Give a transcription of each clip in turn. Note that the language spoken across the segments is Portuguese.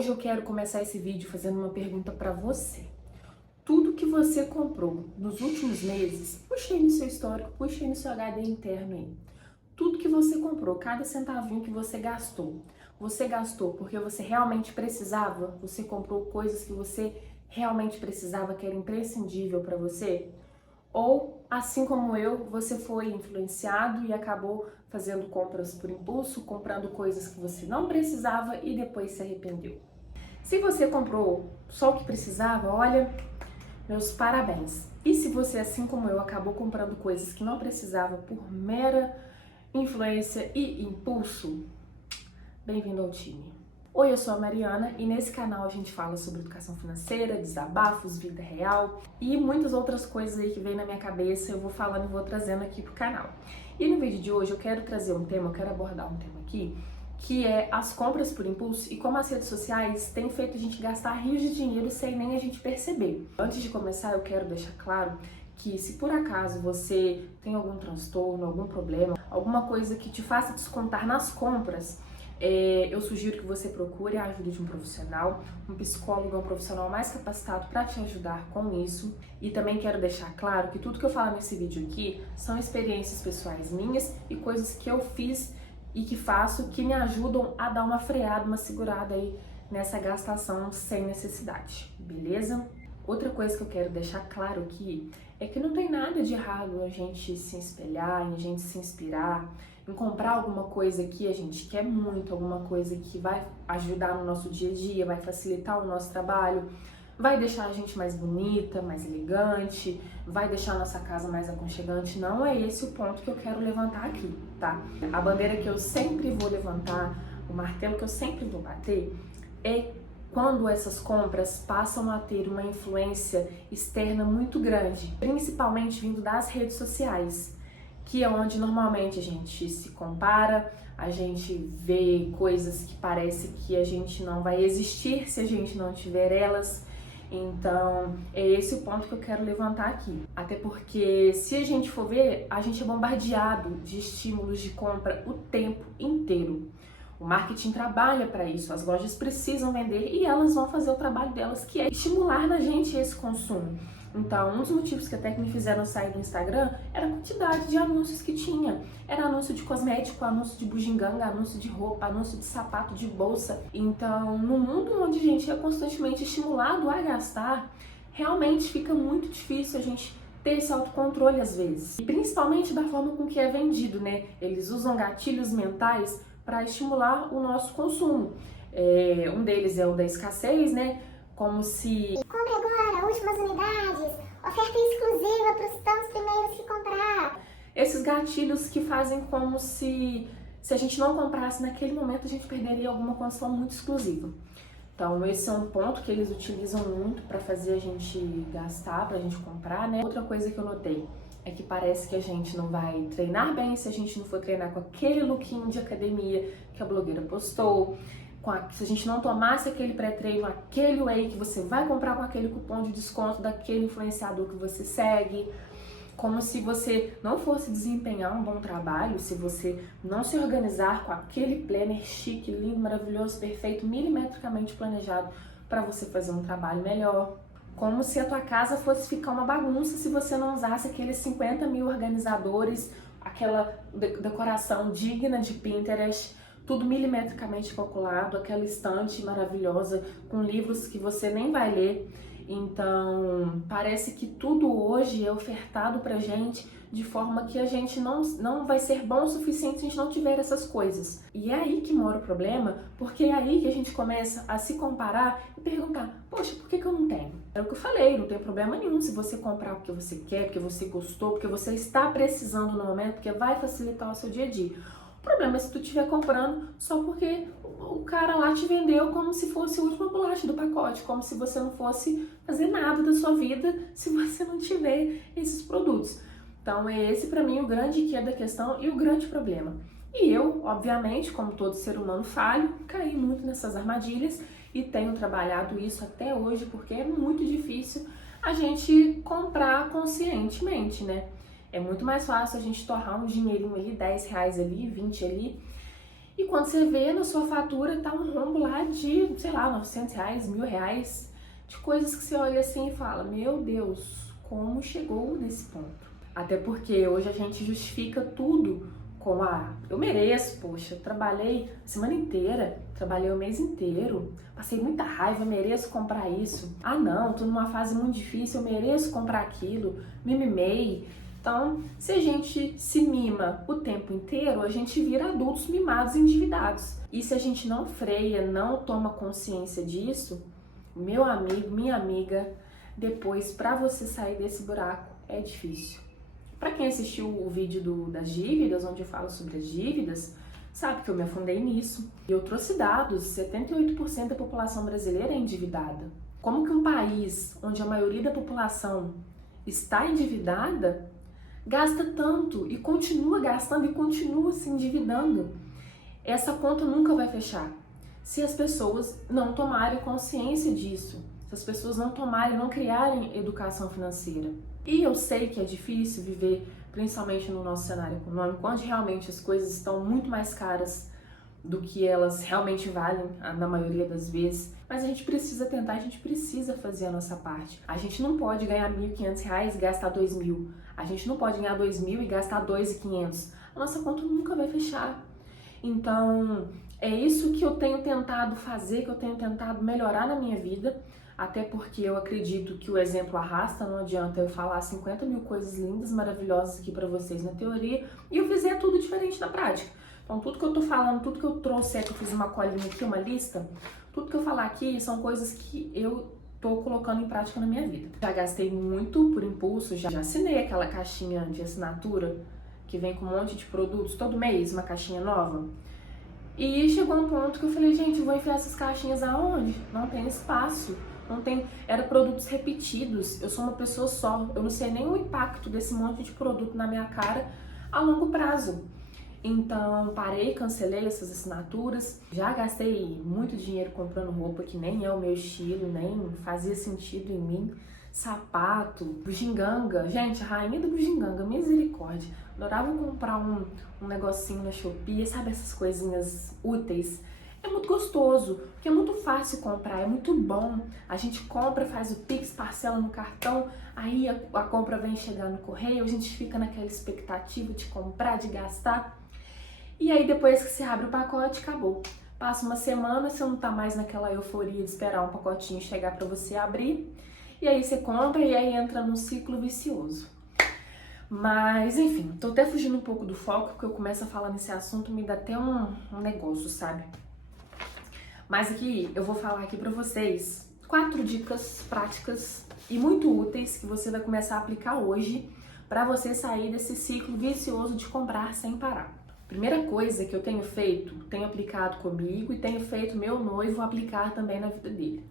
Hoje eu quero começar esse vídeo fazendo uma pergunta para você. Tudo que você comprou nos últimos meses, puxa aí no seu histórico, puxa aí no seu HD interno aí. Tudo que você comprou, cada centavinho que você gastou porque você realmente precisava? Você comprou coisas que você realmente precisava, que era imprescindível para você? Ou, assim como eu, você foi influenciado e acabou fazendo compras por impulso, comprando coisas que você não precisava e depois se arrependeu? Se você comprou só o que precisava, olha, meus parabéns. E se você, assim como eu, acabou comprando coisas que não precisava por mera influência e impulso, bem-vindo ao time. Oi, eu sou a Mariana e nesse canal a gente fala sobre educação financeira, desabafos, vida real e muitas outras coisas aí que vem na minha cabeça, eu vou falando e vou trazendo aqui pro canal. E no vídeo de hoje eu quero trazer um tema, eu quero abordar um tema aqui, que é as compras por impulso e como as redes sociais têm feito a gente gastar rios de dinheiro sem nem a gente perceber. Antes de começar, eu quero deixar claro que se por acaso você tem algum transtorno, algum problema, alguma coisa que te faça descontar nas compras, eu sugiro que você procure a ajuda de um profissional, um psicólogo, um profissional mais capacitado para te ajudar com isso. E também quero deixar claro que tudo que eu falo nesse vídeo aqui são experiências pessoais minhas e coisas que eu fiz e que faço que me ajudam a dar uma freada, uma segurada aí nessa gastação sem necessidade, beleza? Outra coisa que eu quero deixar claro aqui é que não tem nada de errado a gente se espelhar, a gente se inspirar, em comprar alguma coisa que a gente quer muito, alguma coisa que vai ajudar no nosso dia a dia, vai facilitar o nosso trabalho, vai deixar a gente mais bonita, mais elegante, vai deixar a nossa casa mais aconchegante. Não é esse o ponto que eu quero levantar aqui, tá? A bandeira que eu sempre vou levantar, o martelo que eu sempre vou bater, é quando essas compras passam a ter uma influência externa muito grande, principalmente vindo das redes sociais, que é onde normalmente a gente se compara, a gente vê coisas que parece que a gente não vai existir se a gente não tiver elas. Então, é esse o ponto que eu quero levantar aqui. Até porque, se a gente for ver, a gente é bombardeado de estímulos de compra o tempo inteiro. O marketing trabalha para isso, as lojas precisam vender e elas vão fazer o trabalho delas, que é estimular na gente esse consumo. Então, um dos motivos que até que me fizeram sair do Instagram era a quantidade de anúncios que tinha. Era anúncio de cosmético, anúncio de bugiganga, anúncio de roupa, anúncio de sapato, de bolsa. Então, no mundo onde a gente é constantemente estimulado a gastar, realmente fica muito difícil a gente ter esse autocontrole às vezes. E principalmente da forma com que é vendido, né? Eles usam gatilhos mentais para estimular o nosso consumo. Um deles é o da escassez, né? Como se... Compre agora, últimas unidades, oferta exclusiva para os tantos primeiros que comprar. Esses gatilhos que fazem como se a gente não comprasse naquele momento, a gente perderia alguma condição muito exclusiva. Então, esse é um ponto que eles utilizam muito para fazer a gente gastar, para a gente comprar, né? Outra coisa que eu notei é que parece que a gente não vai treinar bem se a gente não for treinar com aquele lookinho de academia que a blogueira postou, se a gente não tomasse aquele pré-treino, aquele whey que você vai comprar com aquele cupom de desconto daquele influenciador que você segue, como se você não fosse desempenhar um bom trabalho, se você não se organizar com aquele planner chique, lindo, maravilhoso, perfeito, milimetricamente planejado para você fazer um trabalho melhor. Como se a tua casa fosse ficar uma bagunça se você não usasse aqueles 50 mil organizadores, aquela decoração digna de Pinterest, tudo milimetricamente calculado, aquela estante maravilhosa com livros que você nem vai ler. Então, parece que tudo hoje é ofertado pra gente de forma que a gente não vai ser bom o suficiente se a gente não tiver essas coisas. E é aí que mora o problema, porque é aí que a gente começa a se comparar e perguntar, poxa, por que eu não tenho? É o que eu falei, não tem problema nenhum se você comprar porque você quer, porque você gostou, porque você está precisando no momento, porque vai facilitar o seu dia a dia. O problema é se tu estiver comprando só porque o cara lá te vendeu como se fosse a última bolacha do pacote, como se você não fosse fazer nada da sua vida se você não tiver esses produtos. Então é esse pra mim o grande quê da questão e o grande problema. E eu, obviamente, como todo ser humano falho, caí muito nessas armadilhas e tenho trabalhado isso até hoje porque é muito difícil a gente comprar conscientemente, né? É muito mais fácil a gente torrar um dinheirinho ali, 10 reais ali, 20 ali, E quando você vê na sua fatura, tá um rombo lá de, sei lá, R$900, R$1.000, de coisas que você olha assim e fala, meu Deus, como chegou nesse ponto? Até porque hoje a gente justifica tudo com eu mereço, poxa, eu trabalhei a semana inteira, trabalhei o mês inteiro, passei muita raiva, eu mereço comprar isso. Ah não, tô numa fase muito difícil, eu mereço comprar aquilo, me mimei. Então, se a gente se mima o tempo inteiro, a gente vira adultos mimados e endividados. E se a gente não freia, não toma consciência disso, meu amigo, minha amiga, depois para você sair desse buraco é difícil. Para quem assistiu o vídeo das dívidas, onde eu falo sobre as dívidas, sabe que eu me afundei nisso. E eu trouxe dados, 78% da população brasileira é endividada. Como que um país onde a maioria da população está endividada, gasta tanto e continua gastando e continua se endividando? Essa conta nunca vai fechar se as pessoas não tomarem consciência disso, se as pessoas não criarem educação financeira. E eu sei que é difícil viver, principalmente no nosso cenário econômico, onde realmente as coisas estão muito mais caras do que elas realmente valem, na maioria das vezes. Mas a gente precisa tentar, a gente precisa fazer a nossa parte. A gente não pode ganhar R$1.500 e gastar R$2.000. A gente não pode ganhar R$2.000 e gastar R$2.500. A nossa conta nunca vai fechar. Então, é isso que eu tenho tentado fazer, que eu tenho tentado melhorar na minha vida. Até porque eu acredito que o exemplo arrasta, não adianta eu falar 50 mil coisas lindas, maravilhosas aqui pra vocês na teoria e eu fizer tudo diferente na prática. Então tudo que eu tô falando, tudo que eu trouxe, que eu fiz uma colinha aqui, uma lista, tudo que eu falar aqui são coisas que eu tô colocando em prática na minha vida. Já gastei muito por impulso, já assinei aquela caixinha de assinatura que vem com um monte de produtos, todo mês uma caixinha nova. E chegou um ponto que eu falei, gente, vou enfiar essas caixinhas aonde? Não tem espaço. Não tem, era produtos repetidos, eu sou uma pessoa só, eu não sei nem o impacto desse monte de produto na minha cara a longo prazo. Então parei, cancelei essas assinaturas, já gastei muito dinheiro comprando roupa que nem é o meu estilo, nem fazia sentido em mim, sapato, bugiganga, gente, a rainha do bugiganga, misericórdia, adorava comprar um negocinho na Shopee, sabe essas coisinhas úteis. É muito gostoso, porque é muito fácil comprar, é muito bom. A gente compra, faz o Pix, parcela no cartão, aí a compra vem chegar no correio, a gente fica naquela expectativa de comprar, de gastar. E aí depois que se abre o pacote, acabou. Passa uma semana, você não tá mais naquela euforia de esperar um pacotinho chegar para você abrir. E aí você compra e aí entra num ciclo vicioso. Mas, enfim, tô até fugindo um pouco do foco, porque eu começo a falar nesse assunto, me dá até um negócio, sabe? Mas aqui eu vou falar aqui pra vocês 4 dicas práticas e muito úteis que você vai começar a aplicar hoje para você sair desse ciclo vicioso de comprar sem parar. Primeira coisa que eu tenho feito, tenho aplicado comigo e tenho feito meu noivo aplicar também na vida dele,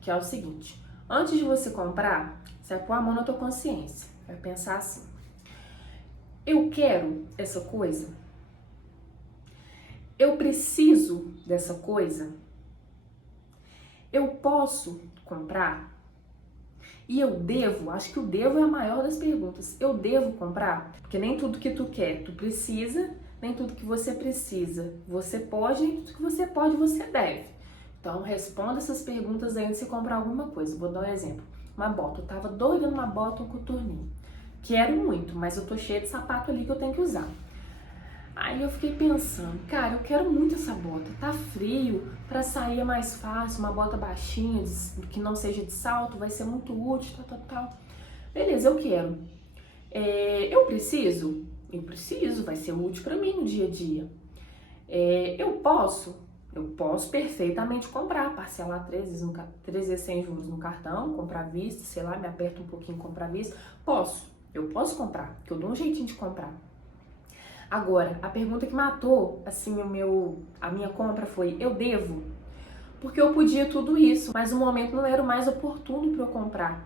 que é o seguinte: antes de você comprar, você vai pôr a mão na tua consciência, vai pensar assim: eu quero essa coisa? Eu preciso dessa coisa? Eu posso comprar? E eu devo? Acho que o devo é a maior das perguntas. Eu devo comprar? Porque nem tudo que tu quer, tu precisa, nem tudo que você precisa, você pode, nem tudo que você pode, você deve. Então, responda essas perguntas aí antes de você comprar alguma coisa. Vou dar um exemplo. Uma bota. Eu tava doida numa bota, um coturninho. Quero muito, mas eu tô cheia de sapato ali que eu tenho que usar. Aí eu fiquei pensando, cara, eu quero muito essa bota, tá frio, pra sair é mais fácil, uma bota baixinha, que não seja de salto, vai ser muito útil, tal. Beleza, eu quero. Eu preciso? Eu preciso, vai ser útil pra mim no dia a dia. Eu posso perfeitamente comprar, parcelar 3 vezes sem juros no cartão, comprar à vista, sei lá, me aperta um pouquinho comprar à vista. Eu posso comprar, porque eu dou um jeitinho de comprar. Agora, a pergunta que matou, assim, a minha compra foi: eu devo? Porque eu podia tudo isso, mas o momento não era o mais oportuno para eu comprar.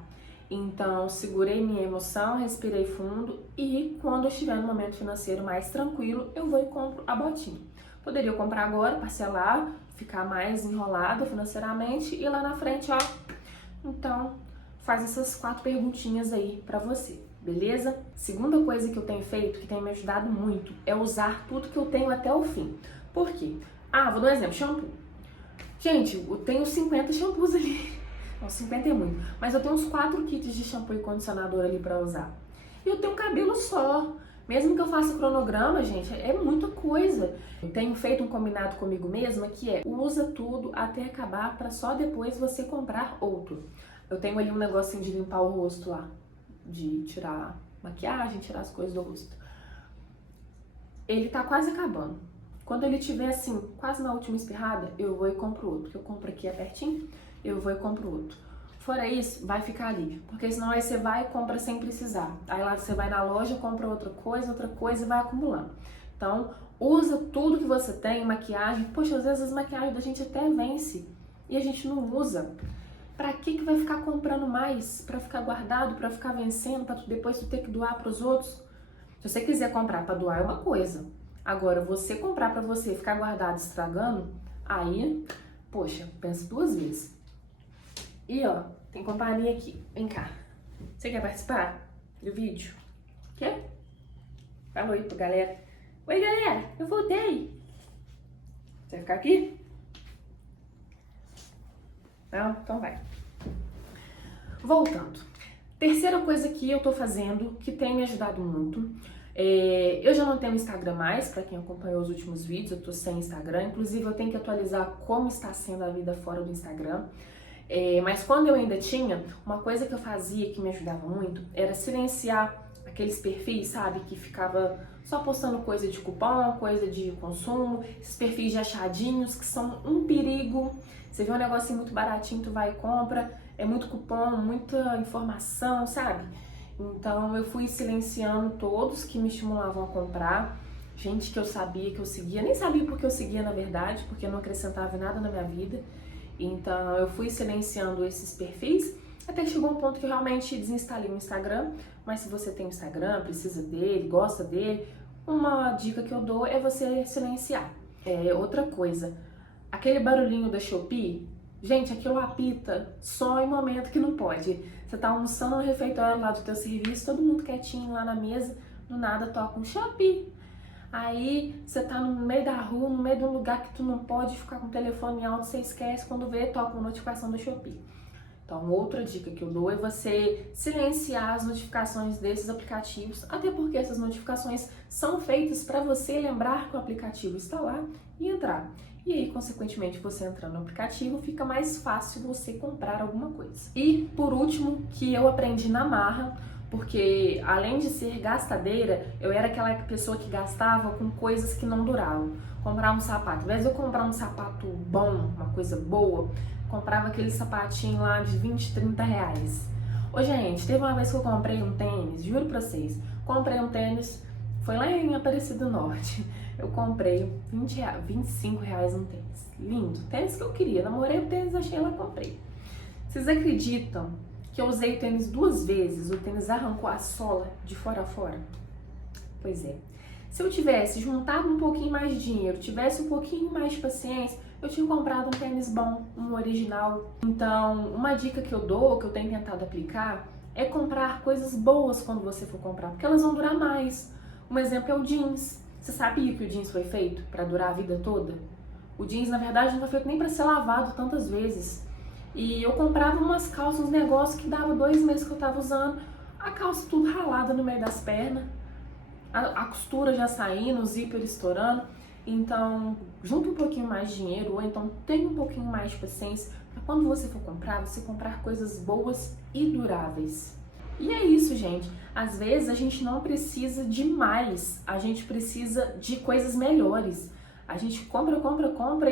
Então, segurei minha emoção, respirei fundo e quando eu estiver no momento financeiro mais tranquilo, eu vou e compro a botinha. Poderia comprar agora, parcelar, ficar mais enrolada financeiramente e lá na frente, ó. Então, faz essas 4 perguntinhas aí pra você. Beleza? Segunda coisa que eu tenho feito, que tem me ajudado muito, é usar tudo que eu tenho até o fim. Por quê? Ah, vou dar um exemplo, shampoo. Gente, eu tenho 50 shampoos ali. Não, 50 é muito. Mas eu tenho uns 4 kits de shampoo e condicionador ali pra usar. E eu tenho um cabelo só. Mesmo que eu faça cronograma, gente, é muita coisa. Eu tenho feito um combinado comigo mesma que é usa tudo até acabar pra só depois você comprar outro. Eu tenho ali um negocinho de limpar o rosto lá. De tirar maquiagem, tirar as coisas do rosto. Ele tá quase acabando. Quando ele tiver assim, quase na última espirrada, eu vou e compro outro. Que eu compro aqui, é pertinho, eu vou e compro outro. Fora isso, vai ficar ali. Porque senão aí você vai e compra sem precisar. Aí lá você vai na loja, compra outra coisa e vai acumulando. Então, usa tudo que você tem, maquiagem. Poxa, às vezes as maquiagens da gente até vence e a gente não usa. Pra que vai ficar comprando mais? Pra ficar guardado, pra ficar vencendo, pra depois tu ter que doar pros outros? Se você quiser comprar pra doar é uma coisa. Agora, você comprar pra você e ficar guardado estragando, aí, poxa, pensa 2 vezes. E ó, tem companhia aqui. Vem cá. Você quer participar do vídeo? Quer? Falou aí pra galera. Oi, galera, eu voltei. Você vai ficar aqui? Não? Então vai. Voltando. Terceira coisa que eu tô fazendo, que tem me ajudado muito. Eu já não tenho Instagram mais, pra quem acompanhou os últimos vídeos, eu tô sem Instagram. Inclusive, eu tenho que atualizar como está sendo a vida fora do Instagram. Mas quando eu ainda tinha, uma coisa que eu fazia que me ajudava muito era silenciar aqueles perfis, sabe? Que ficava só postando coisa de cupom, coisa de consumo, esses perfis de achadinhos que são um perigo. Você vê um negocinho muito baratinho, tu vai e compra, é muito cupom, muita informação, sabe? Então eu fui silenciando todos que me estimulavam a comprar, gente que eu sabia que eu seguia, nem sabia porque eu seguia na verdade, porque não acrescentava nada na minha vida. Então eu fui silenciando esses perfis, até que chegou um ponto que eu realmente desinstalei o Instagram. Mas se você tem Instagram, precisa dele, gosta dele, uma dica que eu dou é você silenciar. Outra coisa, aquele barulhinho da Shopee, gente, aquilo apita só em momento que não pode. Você tá almoçando no refeitório lá do teu serviço, todo mundo quietinho lá na mesa, do nada toca um Shopee. Aí você tá no meio da rua, no meio de um lugar que tu não pode ficar com o telefone alto, você esquece, quando vê, toca uma notificação do Shopee. Então, outra dica que eu dou é você silenciar as notificações desses aplicativos, até porque essas notificações são feitas para você lembrar que o aplicativo está lá e entrar. E aí, consequentemente, você entrando no aplicativo, fica mais fácil você comprar alguma coisa. E, por último, que eu aprendi na marra, porque além de ser gastadeira, eu era aquela pessoa que gastava com coisas que não duravam. Comprar um sapato, ao invés de eu comprar um sapato bom, uma coisa boa, comprava aquele sapatinho lá de 20, 30 reais. Ô gente, teve uma vez que eu comprei um tênis, juro pra vocês, comprei um tênis, foi lá em Aparecida do Norte, eu comprei 25 reais um tênis, lindo, tênis que eu queria, namorei o tênis, achei lá, comprei. Vocês acreditam que eu usei o tênis 2 vezes, o tênis arrancou a sola de fora a fora? Pois é. Se eu tivesse juntado um pouquinho mais de dinheiro, tivesse um pouquinho mais de paciência, eu tinha comprado um tênis bom, um original. Então, uma dica que eu dou, que eu tenho tentado aplicar, é comprar coisas boas quando você for comprar, porque elas vão durar mais. Um exemplo é o jeans. Você sabia que o jeans foi feito para durar a vida toda? O jeans, na verdade, não foi feito nem para ser lavado tantas vezes. E eu comprava umas calças, uns negócios que dava 2 meses que eu tava usando, a calça tudo ralada no meio das pernas, a costura já saindo, o zíper estourando. Então, junta um pouquinho mais de dinheiro, ou então tenha um pouquinho mais de paciência para quando você for comprar, você comprar coisas boas e duráveis. E é isso, gente. Às vezes a gente não precisa de mais, a gente precisa de coisas melhores. A gente compra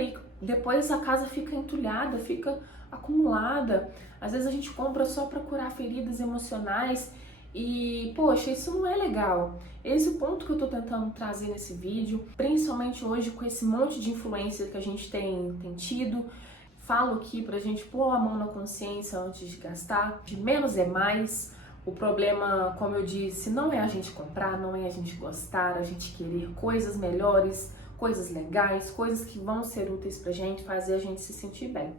e depois a casa fica entulhada, fica acumulada. Às vezes a gente compra só para curar feridas emocionais e, poxa, isso não é legal. Esse é o ponto que eu tô tentando trazer nesse vídeo, principalmente hoje com esse monte de influência que a gente tem tido. Falo aqui pra gente pôr a mão na consciência antes de gastar, de menos é mais. O problema, como eu disse, não é a gente comprar, não é a gente gostar, a gente querer coisas melhores, coisas legais, coisas que vão ser úteis pra gente, fazer a gente se sentir bem.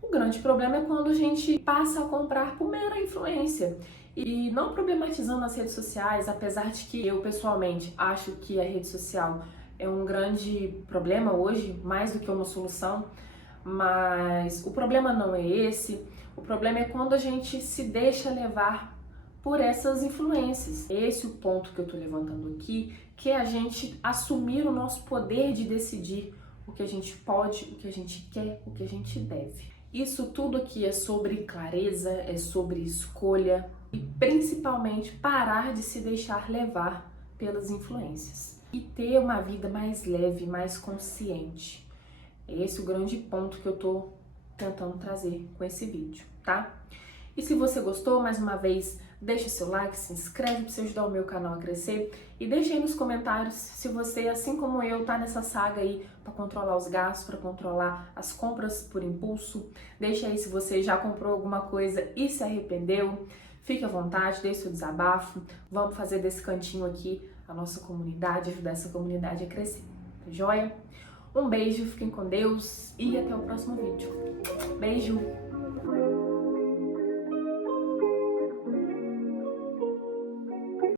O grande problema é quando a gente passa a comprar por mera influência. E não problematizando as redes sociais, apesar de que eu pessoalmente acho que a rede social é um grande problema hoje, mais do que uma solução, mas o problema não é esse. O problema é quando a gente se deixa levar por essas influências. Esse é o ponto que eu tô levantando aqui, que é a gente assumir o nosso poder de decidir o que a gente pode, o que a gente quer, o que a gente deve. Isso tudo aqui é sobre clareza, é sobre escolha e principalmente parar de se deixar levar pelas influências e ter uma vida mais leve, mais consciente. Esse é o grande ponto que eu tô tentando trazer com esse vídeo, tá? E se você gostou, mais uma vez, deixa o seu like, se inscreve para você ajudar o meu canal a crescer e deixa aí nos comentários se você, assim como eu, tá nessa saga aí para controlar os gastos, para controlar as compras por impulso. Deixa aí se você já comprou alguma coisa e se arrependeu. Fique à vontade, deixe seu desabafo. Vamos fazer desse cantinho aqui a nossa comunidade, ajudar essa comunidade a crescer. Tá joia? Um beijo, fiquem com Deus e até o próximo vídeo. Beijo!